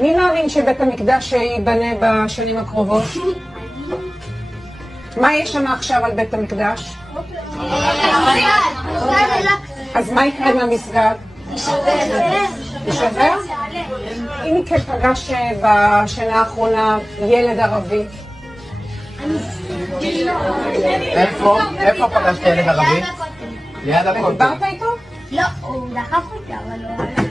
מי מאמין שבית המקדש ייבנה בשנים הקרובות? מה יש שם עכשיו על בית המקדש? אז מה יקרה עם המסגד? ישבר? אם מכן פגש בשנה האחרונה ילד ערבי? איפה פגשת ילד ערבי? ליד הכותל. דיברת איתו? לא, הוא דחף אותי, אבל לא...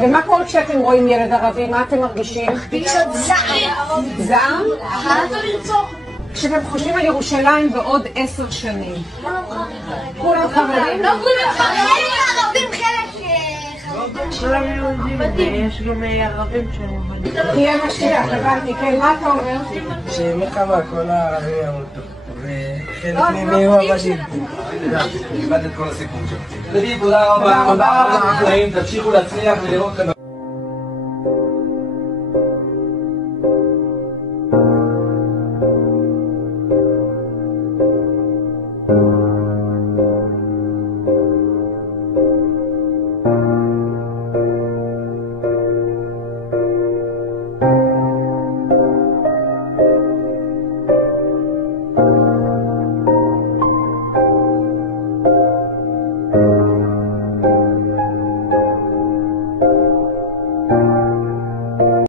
ומה קורה כשאתם רואים ילד ערבי? מה אתם מרגישים? פשוט זעם. זעם? אחת הוא לרצוח. כשאתם חושבים על ירושלים בעוד 10 שנים, כולם חרדים? לא כולם חרדים, ערבים חלק... כולם יהודים, ויש גם ערבים שהם... תהיה משיח, הבנתי, כן, מה אתה אומר? שמלחמה כל הערבים ימותו, וחלק מהם יהיו עבדים. איבדת את כל הסיכום שלך. תודה רבה, תמשיכו להצליח ולראות כאן